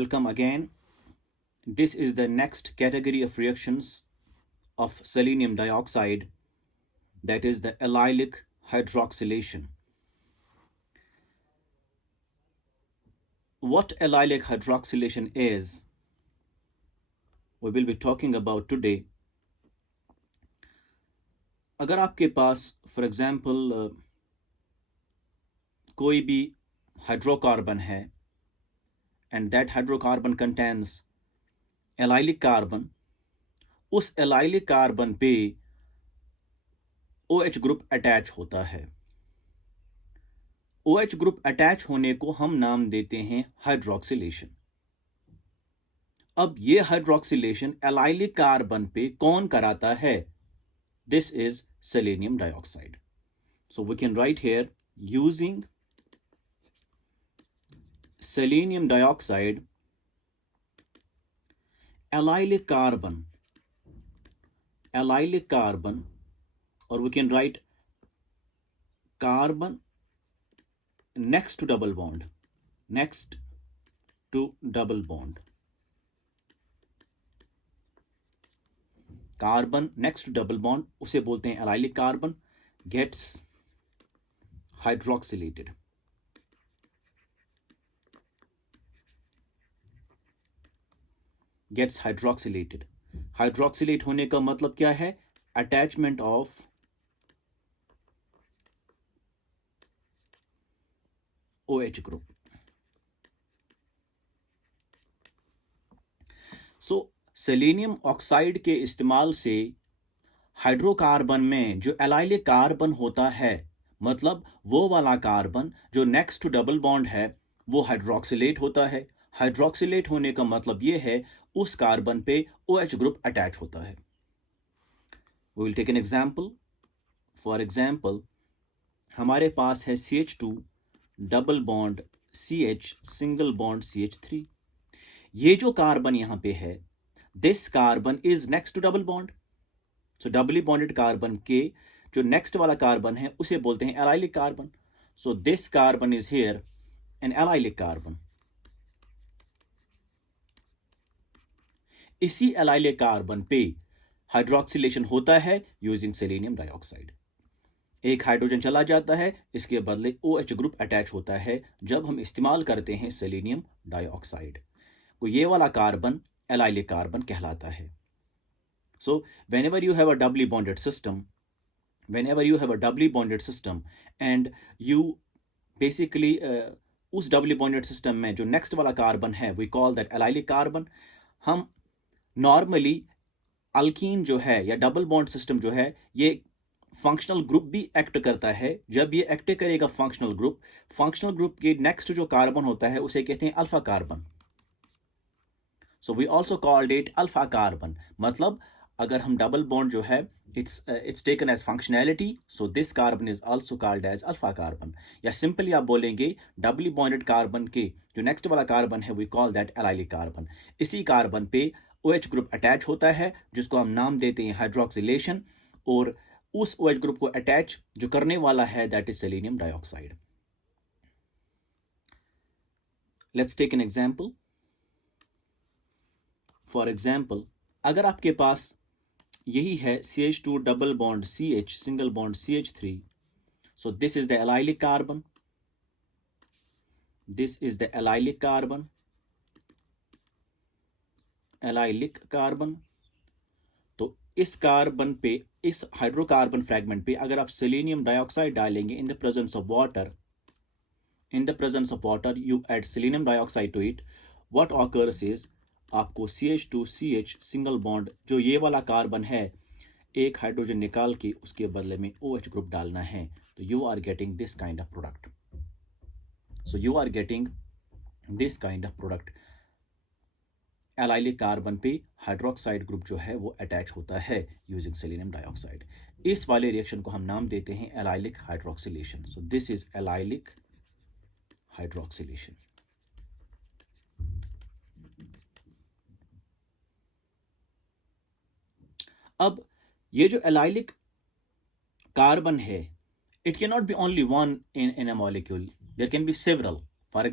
Welcome again. This is the next category of reactions of selenium dioxide, that is the allylic hydroxylation. What allylic hydroxylation is, we will be talking about today. अगर आपके पास for example कोई भी hydrocarbon है and that hydrocarbon contains allylic carbon, उस allylic carbon पे OH group attach होता है. OH group attach होने को हम नाम देते हैं हाइड्रोक्सिलेशन. अब ये हाइड्रोक्सिलेशन allylic कार्बन पे कौन कराता है? This is selenium dioxide. So we can write here, using selenium dioxide, allylic carbon, or we can write carbon next to double bond, carbon next to double bond, उसे बोलते हैं allylic carbon, gets hydroxylated. हाइड्रोक्सिलेट होने का मतलब क्या है? Attachment of OH group. So selenium oxide के इस्तेमाल से हाइड्रोकार्बन में जो एलाइलिक कार्बन होता है, मतलब वो वाला कार्बन जो नेक्स्ट टू डबल बॉन्ड है, वो हाइड्रोक्सिलेट होता है. हाइड्रोक्सिलेट होने का मतलब ये है उस कार्बन पे OH ग्रुप अटैच होता है. We will take an example. For example, हमारे पास है CH2 double bond CH single bond CH3. ये जो कार्बन यहां पे है, this carbon is next to double bond. So doubly bonded carbon के जो नेक्स्ट वाला कार्बन है उसे बोलते हैं allylic carbon. So this carbon is here an allylic carbon. इसी एलाइलिक कार्बन पे हाइड्रोक्सिलेशन होता है यूजिंग सेलेनियम डाइऑक्साइड. एक हाइड्रोजन चला जाता है, इसके बदले OH ग्रुप अटैच होता है जब हम इस्तेमाल करते हैं सेलेनियम डाइऑक्साइड. तो ये वाला कार्बन एलाइलिक कार्बन कहलाता है. So whenever you have a doubly bonded system and you basically उस doubly bonded system में जो next वाला कार्बन है, we call that allylic carbon. हम normally अल्कीन जो है या डबल बॉन्ड सिस्टम जो है, ये फंक्शनल ग्रुप भी एक्ट करता है. जब ये एक्ट करेगा फंक्शनल ग्रुप के नेक्स्ट जो कार्बन होता है उसे कहते हैं alpha carbon. So we also called it alpha carbon. मतलब अगर हम डबल बॉन्ड जो है it's taken as functionality, so this carbon is also called as alpha carbon. या सिंपली आप बोलेंगे डबली बॉन्डेड कार्बन के जो नेक्स्ट वाला कार्बन है, we call that allylic carbon. इसी कार्बन पे OH ग्रुप अटैच होता है जिसको हम नाम देते हैं हाइड्रोक्सिलेशन, और उस OH ग्रुप को अटैच जो करने वाला है that is selenium dioxide. Let's take an example. For example, अगर आपके पास यही है CH2 double bond CH single bond CH3, so this is the allylic carbon, तो इस कार्बन पे, इस हाइड्रोकार्बन फ्रैगमेंट पे अगर आप सेलेनियम डाइऑक्साइड डालेंगे in the presence of water, you add selenium dioxide to it, what occurs is आपको CH2CH single bond जो ये वाला कार्बन है, एक हाइड्रोजन निकाल के उसके बदले में OH ग्रुप डालना है. तो you are getting this kind of product. Allylic carbon पे हाइड्रोक्साइड ग्रुप जो है वो अटैच होता है यूजिंग सेलेनियम डाइऑक्साइड. इस वाले रिएक्शन को हम नाम देते हैं allylic hydroxylation. So this is allylic hydroxylation. अब ये जो एलाइलिक कार्बन है, it can not be only one in a molecule, there can be several. For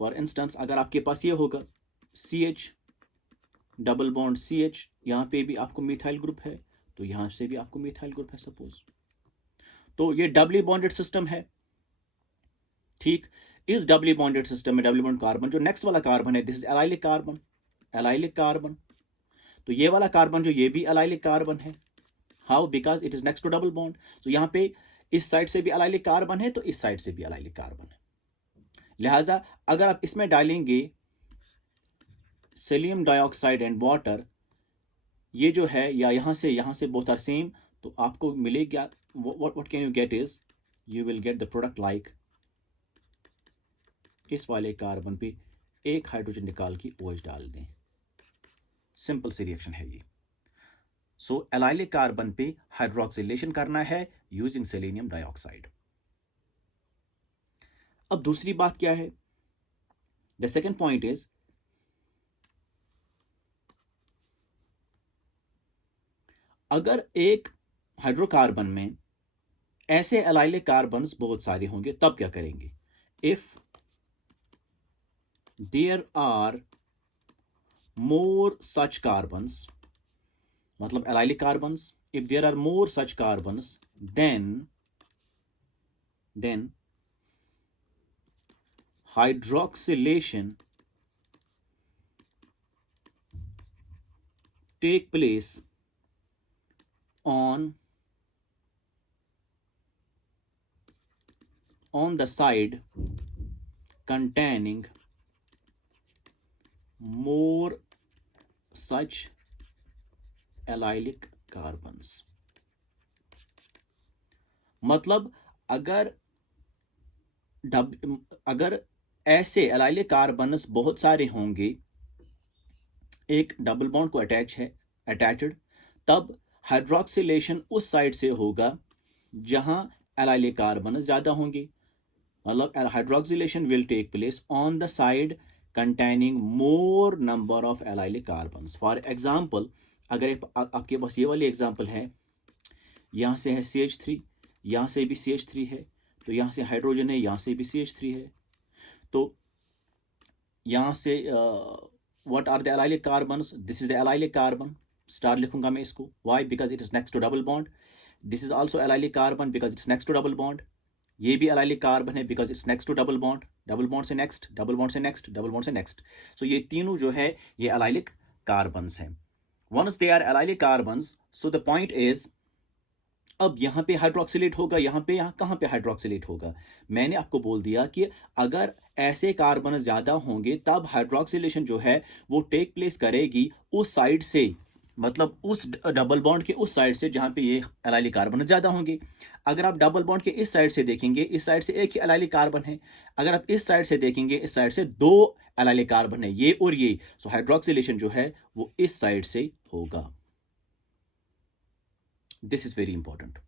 for instance अगर आपके पास ये होगा CH डबल बॉन्ड CH, यहाँ पे भी आपको मिथाइल ग्रुप है, तो यहाँ से भी आपको मिथाइल ग्रुप है सपोज। तो ये डबली बॉन्डेड सिस्टम है, ठीक। इस डबली बॉन्डेड सिस्टम में डबली बॉन्ड कार्बन जो नेक्स्ट वाला कार्बन है, this is allylic carbon, allylic carbon. तो ये वाला कार्बन जो ये भी एलाइलिक कार्बन है, how, because it is next to double bond. तो यहाँ पे इस साइड से भी एलाइलिक कार्बन है, तो इस साइड से भी एलाइलिक कार्बन है। लिहाजा अगर आप इसमें डालेंगे सेलियम डाइऑक्साइड एंड वाटर, ये जो है या यहां से बोथ आर सेम, तो आपको मिलेगा what can you get is, you will get the product like इस वाले कार्बन पे एक हाइड्रोजन निकाल के OH डाल दें। सिंपल सी रिएक्शन है ये। सो एलाइलिक कार्बन पे हाइड्रोक्सिलेशन करना है यूजिंग सेलेनियम डाइऑक्साइड। अब दूसरी बात क्या है, द सेकेंड पॉइंट इज अगर एक हाइड्रोकार्बन में ऐसे एलाइलिक कार्बन्स बहुत सारे होंगे तब क्या करेंगे, if there are more such carbons, मतलब allylic carbons, if there are more such carbons, then hydroxylation take place on the side containing more such allylic carbons. मतलब अगर ऐसे एलाइलिक कार्बन्स बहुत सारे होंगे, एक डबल बॉन्ड को अटैच्ड, तब हाइड्रोक्सिलेशन उस साइड से होगा जहां एलाइलिक कार्बन ज्यादा होंगे। मतलब hydroxylation will take place on the side containing more number of allylic carbons. For example, अगर आपके पास ये वाली एग्जाम्पल है, यहाँ से है CH3, यहाँ से भी CH3 है, तो यहाँ से हाइड्रोजन है, यहाँ से भी CH3 है, तो यहाँ से what are the allylic carbons, this is the allylic carbon, star लिखूंगा मैं इसको, why, because it is next to double bond. This is also allylic carbon because it's next to double bond. ये भी allylic carbon है because it's next to double bond, double bond से next, double bond से next, double bond से next. So ये तीनों जो है ये एलाइलिक कार्बन्स हैं। Once they are allylic carbons, so the point is, अब यहाँ पे हाइड्रोक्सिलेट होगा, यहाँ कहाँ पे हाइड्रोक्सिलेट होगा, मैंने आपको बोल दिया कि अगर ऐसे कार्बन ज्यादा होंगे तब हाइड्रोक्सिलेशन जो है वो टेक प्लेस करेगी उस साइड से, मतलब उस डबल बॉन्ड के उस साइड से जहां पे ये एलाइलिक कार्बन ज्यादा होंगे। अगर आप डबल बॉन्ड के इस साइड से देखेंगे, इस साइड से एक ही एलाइलिक कार्बन है, अगर आप इस साइड से देखेंगे, इस साइड से दो एलाइलिक कार्बन है, ये और ये, सो हाइड्रोक्सिलेशन जो है वो इस साइड से होगा। This is very important.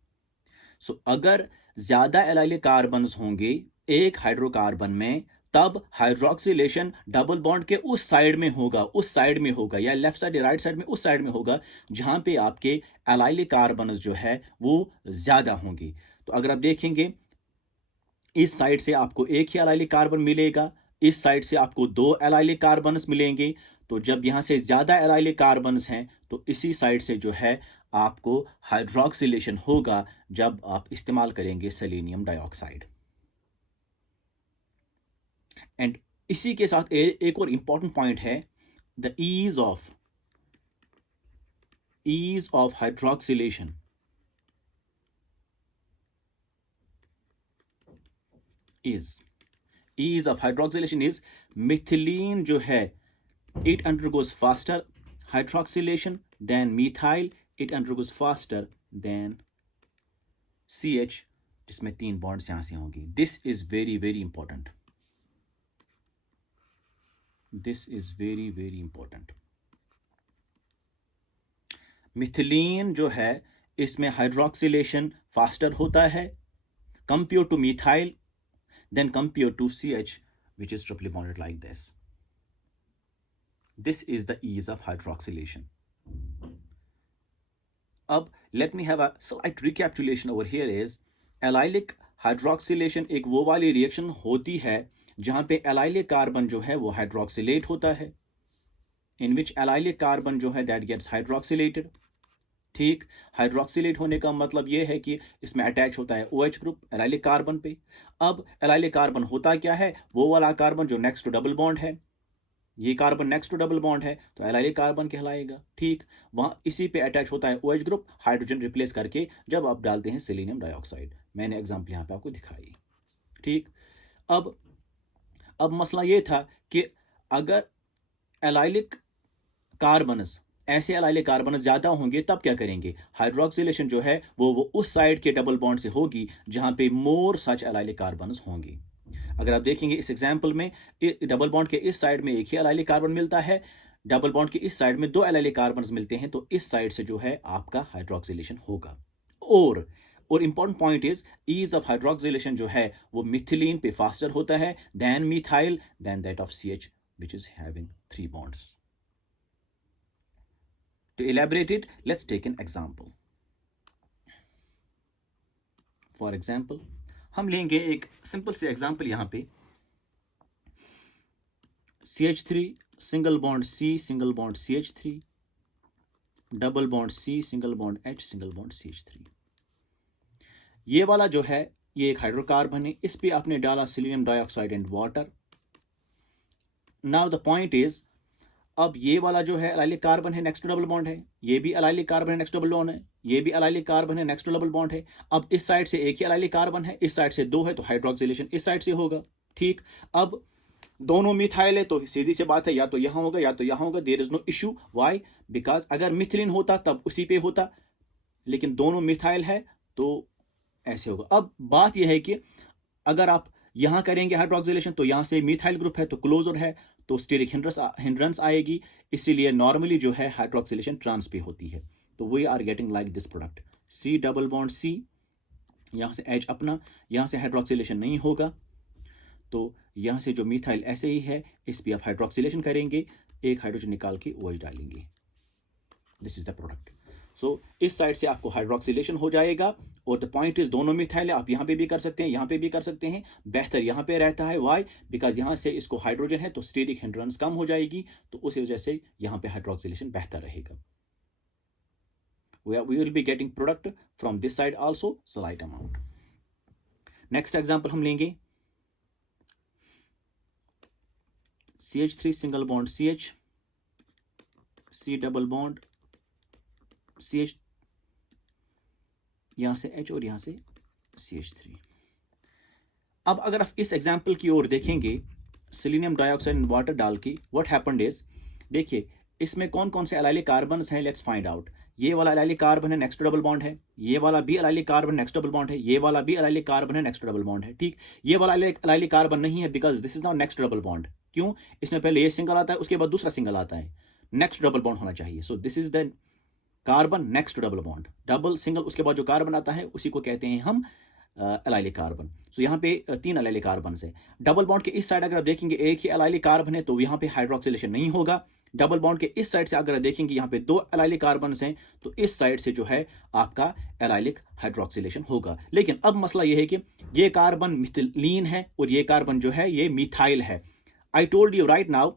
So अगर ज्यादा एलाइलिक कार्बन होंगे एक हाइड्रोकार्बन में, तब हाइड्रोक्सिलेशन डबल बॉन्ड के उस साइड में होगा, या लेफ्ट साइड या राइट साइड में, उस साइड में होगा जहां पे आपके एलाइलिक कार्बन जो है वो ज्यादा होंगे। तो अगर आप देखेंगे, इस साइड से आपको एक ही एलाइलिक कार्बन मिलेगा, इस साइड से आपको दो एलाइलिक कार्बन मिलेंगे। तो जब यहां से ज्यादा एलाइलिक कार्बन हैं तो इसी साइड से जो है आपको हाइड्रोक्सिलेशन होगा जब आप इस्तेमाल करेंगे सेलेनियम डाइऑक्साइड। एंड इसी के साथ एक और इंपॉर्टेंट पॉइंट है, the ease of hydroxylation ease of hydroxylation is methylene जो है it undergoes faster hydroxylation than methyl, it undergoes faster than CH जिसमें 3 बॉन्ड्स यहां से होंगी। This is very very important. This is very very important. Methylene जो है इसमें hydroxylation faster होता है compare two methyl than compared to CH, which is triply bonded like this. This is the ease of hydroxylation. अब let me have a slight recapitulation over here is allylic hydroxylation एक वो वाली reaction होती है जहां पे allylic carbon जो है वो हाइड्रोक्सिलेट होता है, इन विच एलाइलिक कार्बन जो है दैट गेट्स हाइड्रोक्सिलेटेड। ठीक, हाइड्रोक्सिलेट होने का मतलब ये है कि इसमें अटैच होता है OH ग्रुप एलाइलिक कार्बन पे। अब एलाइलिक कार्बन होता क्या है, वो वाला कार्बन जो नेक्स्ट टू डबल बॉन्ड है, ये carbon next to double bond है तो एलाइलिक कार्बन कहलाएगा। ठीक, वहां इसी पे अटैच होता है OH ग्रुप हाइड्रोजन रिप्लेस करके जब आप डालते हैं सेलेनियम डाइऑक्साइड। मैंने एग्जाम्पल यहाँ पे आपको दिखाई। ठीक, अब मसला ये था कि अगर एलाइलिक कार्बनस ऐसे एलाइलिक कार्बन ज्यादा होंगे तब क्या करेंगे, हाइड्रोक्सिलेशन जो है वो उस साइड के डबल बॉन्ड से होगी जहां पे मोर सच एलाइलिक कार्बन होंगे। अगर आप देखेंगे इस एग्जांपल में डबल बॉन्ड के इस साइड में एक ही एलाइलिक कार्बन मिलता है, डबल बॉन्ड के इस साइड में दो एलाइलिक कार्बन मिलते हैं, तो इस साइड से जो है आपका हाइड्रोक्सिलेशन होगा। और important point is ease of hydroxylation जो है वो मिथिलीन पे फास्टर होता है then methyl than that of CH which is having 3 bonds. To elaborate it, let's take an example. For example, हम लेंगे एक सिंपल से एग्जांपल यहां पे CH3 single bond C single bond CH3 double bond C single bond H single bond CH3। ये वाला जो है ये एक हाइड्रोकार्बन है, इस पे आपने डाला silicon dioxide and water. Now the point is अब ये वाला जो है एलाइलिक कार्बन है नेक्स्ट टू डबल बॉन्ड है, ये भी एलाइलिक कार्बन है नेक्स्ट डबल बॉन्ड है, ये भी एलाइलिक कार्बन है नेक्स्ट टू डबल बॉन्ड है। अब इस साइड से एक ही एलाइलिक कार्बन है, इस साइड से दो है, तो हाइड्रोक्सिलेशन इस साइड से होगा। ठीक, अब दोनों मिथाइल है तो सीधी सी बात है या तो यहां होगा या तो यहां होगा, there is no issue. Why? Because अगर मिथिलीन होता तब उसी पे होता, लेकिन दोनों मिथाइल है तो ऐसे होगा। अब बात यह है कि अगर आप यहां करेंगे हाइड्रोक्सिलेशन तो यहां से मिथाइल ग्रुप है तो क्लोजर है, तो स्टेरिक हिंड्रेंस आएगी, इसीलिए नॉर्मली जो है हाइड्रोक्सिलेशन ट्रांस पे होती है। तो we are getting like this product C double bond C, यहां से H अपना, यहां से हाइड्रोक्सिलेशन नहीं होगा, तो यहां से जो मिथाइल ऐसे ही है इस पे आप हाइड्रोक्सिलेशन करेंगे, एक हाइड्रोजन निकाल के OH डालेंगे। This is the product. So इस साइड से आपको हाइड्रोक्सिलेशन हो जाएगा, और द पॉइंट इज दोनों मिथाइल है, आप यहां पे भी कर सकते हैं यहां पे भी कर सकते हैं, बेहतर यहां पे रहता है। व्हाई? बिकॉज यहां से इसको हाइड्रोजन है तो स्टेरिक हिंड्रेंस कम हो जाएगी, तो उस वजह से यहां पे हाइड्रोक्सिलेशन बेहतर रहेगा। we will be getting product from this side also slight amount. Next example हम लेंगे CH3 single bond CH C double bond CH, यहां से H और यहां से CH3। अब अगर आप इस एग्जांपल की ओर देखेंगे सिलिकॉन डाइऑक्साइड एंड वाटर डाल के, व्हाट हैपेंड इज, देखिए इसमें कौन कौन से एलाइलिक कार्बन्स हैं, लेट्स फाइंड आउट। ये वाला एलाइलिक कार्बन है नेक्स्ट टू डबल बॉन्ड है, ये वाला भी allylic carbon next double bond है, ये वाला भी एलाइलिक कार्बन है नेक्स्ट डबल बॉन्ड है। ठीक, ये वाला एलाइलिक कार्बन नहीं है because this is not next double bond. क्यों? इसमें पहले ये सिंगल आता है उसके बाद दूसरा सिंगल आता है, नेक्स्ट डबल बॉन्ड होना चाहिए। So this is the carbon next to double bond, double single उसके बाद जो कार्बन आता है उसी को कहते हैं हम एलाइलिक कार्बन। सो यहाँ पे 3 एलाइलिक कार्बन है। डबल बॉन्ड के इस साइड अगर आप देखेंगे एक ही एलाइलिक कार्बन है तो यहाँ पे हाइड्रोक्सिलेशन नहीं होगा। डबल बॉन्ड के इस साइड से अगर देखेंगे यहाँ पे 2 एलाइलिक कार्बन हैं तो इस साइड से जो है आपका एलाइलिक हाइड्रोक्सिलेशन होगा। लेकिन अब मसला ये है कि ये कार्बन मिथिलीन है और ये कार्बन जो है ये मिथाइल है। I told you right now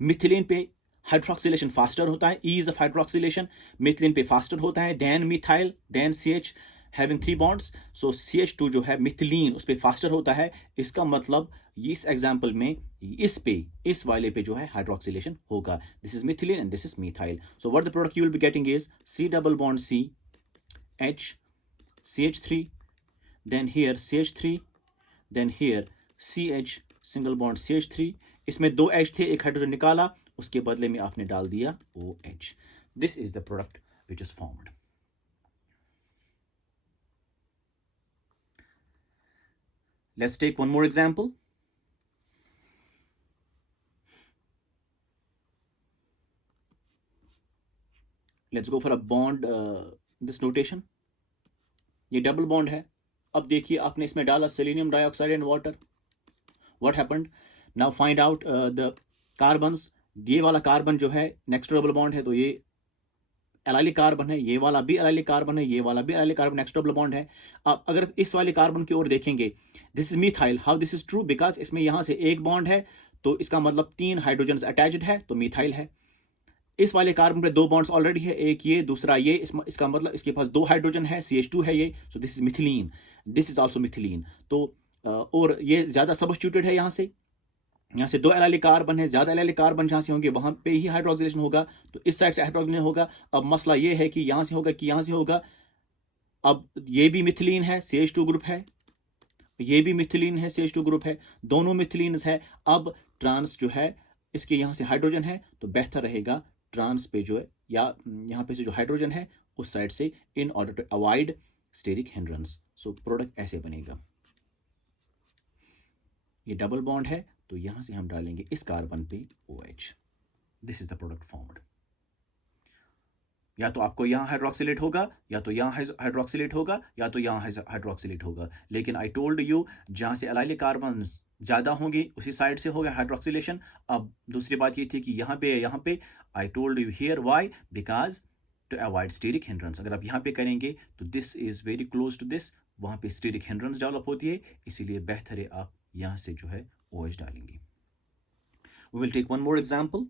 methylene पे हाइड्रोक्सिलेशन फास्टर होता है, ईज ऑफ हाइड्रोक्सिलेशन मिथिलीन पे फास्टर होता है then methyl then CH having 3 bonds. So CH2 जो है मिथिलीन उस पे फास्टर होता है, इसका मतलब इस एग्जांपल में इस वाले पे जो है हाइड्रोक्सिलेशन होगा। This is methylene and this is methyl. So what the product you will be getting is C double bond C H CH3 then here CH3 then here CH single bond CH3, इसमें 2 H थे एक hydrogen निकाला उसके बदले में आपने डाल दिया OH। This is the product which is formed. Let's take one more example. Let's go for a bond this notation. ये डबल बॉन्ड है। अब देखिए आपने इसमें डाला selenium dioxide and water, what happened now find out the carbons. ये वाला carbon जो है नेक्स्ट डबल बॉन्ड है तो ये एलाइली कार्बन है, ये वाला भी एलाइली कार्बन है, ये वाला भी एलाइली कार्बन, नेक्स्ट डबल बॉन्ड है। अब अगर इस वाले कार्बन की ओर देखेंगे, this is methyl. How this is true? Because इसमें यहां से एक बॉन्ड है, तो इसका मतलब 3 हाइड्रोजन अटैच्ड है, तो मिथाइल है। इस वाले कार्बन पे 2 बॉन्ड्स ऑलरेडी है, एक ये दूसरा ये, इसका मतलब इसके पास 2 हाइड्रोजन है, CH2 है ये, सो this is methylene, this is also methylene. तो और ये ज्यादा सबस्टिट्यूटेड है, यहाँ से 2 एलाइलिक कार्बन है, ज्यादा एलाइलिक कार्बन जहां से होंगे वहां पे ही हाइड्रोक्सिलेशन होगा, तो इस साइड से हाइड्रोक्सिलेशन होगा। अब मसला ये है कि यहां से होगा कि यहां से होगा। अब ये भी मिथिलीन है, CH2 ग्रुप है, ये भी मिथिलीन है, CH2 ग्रुप है, दोनों मिथिलीन है। अब ट्रांस जो है, इसके यहां से हाइड्रोजन है, तो बेहतर रहेगा ट्रांस पे जो है, या यहां पे से जो हाइड्रोजन है उस साइड से, in order to avoid steric hindrance. So product ऐसे बनेगा, ये डबल बॉन्ड है, तो यहां से हम डालेंगे इस कार्बन पे OH। This is the product formed. या तो आपको यहां हाइड्रोक्सिलेट होगा, या तो यहां हाइड्रोक्सिलेट होगा, या तो यहां हाइड्रोक्सिलेट होगा। लेकिन आई टोल्ड यू, जहां से एलाइलिक कार्बन ज्यादा होंगे उसी साइड से होगा हाइड्रोक्सिलेशन। अब दूसरी बात ये थी कि यहाँ पे I told you here why, because to avoid steric hindrance. अगर आप यहाँ पे करेंगे तो this is very close to this, वहां पे स्टीरिक हिंड्रेंस डेवलप होती है, इसीलिए बेहतर है आप यहां से जो है OH डालेंगे। We will take one more example.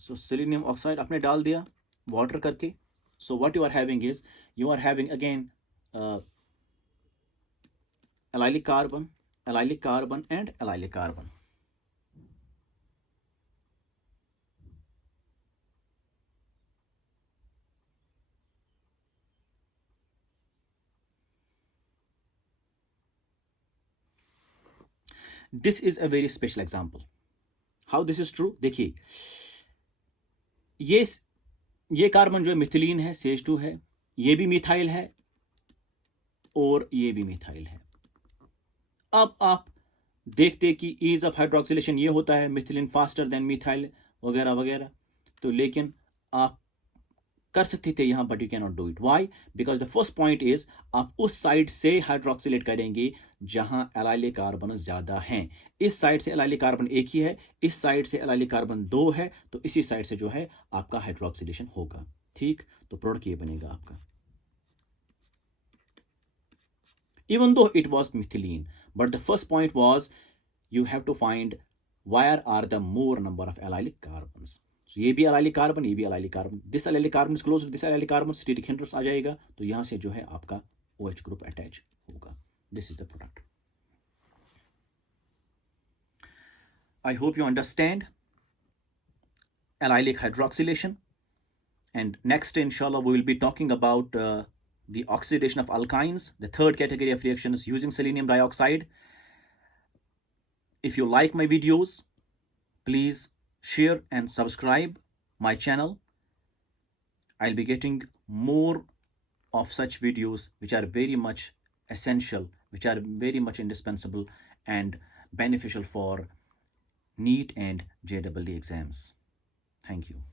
So selenium oxide आपने डाल दिया वाटर करके. So what you are having is, you are having again allylic carbon, and allylic carbon. This is a very special example. How this is true? देखिए, ये carbon जो है methylene है, CH2 है, ये भी मिथाइल है, और ये भी मिथाइल है। अब आप देखते कि ईज ऑफ हाइड्रोक्सिलेशन ये होता है, मिथिलीन फास्टर देन मिथाइल वगैरह वगैरह। तो लेकिन आप कर सकते थे यहां, but you can not do it. Why? Because the first point is, आप उस साइड से हाइड्रोक्सिलेट करेंगे जहां एलाइलिक कार्बन ज्यादा हैं। इस साइड से एलाइलिक कार्बन एक ही है, इस साइड से एलाइलिक कार्बन 2 है, तो इसी साइड से जो है आपका हाइड्रोक्सिलेशन होगा। ठीक, तो प्रोडक्ट ये बनेगा आपका। Even though it was methylene, but the first point was, you have to find where are the more number of allylic carbons. So ये भी allylic carbon, ये भी allylic carbon, this allylic carbon is close to this allylic carbon, steric hindrance आ जाएगा, तो यहाँ से जो है आपका OH group attach होगा। This is the product. I hope you understand allylic hydroxylation, and next inshallah we will be talking about the oxidation of alkynes, the third category of reactions using selenium dioxide. If you like my videos, please share and subscribe my channel. I'll be getting more of such videos which are very much essential, which are very much indispensable and beneficial for NEET and JEE exams. Thank you.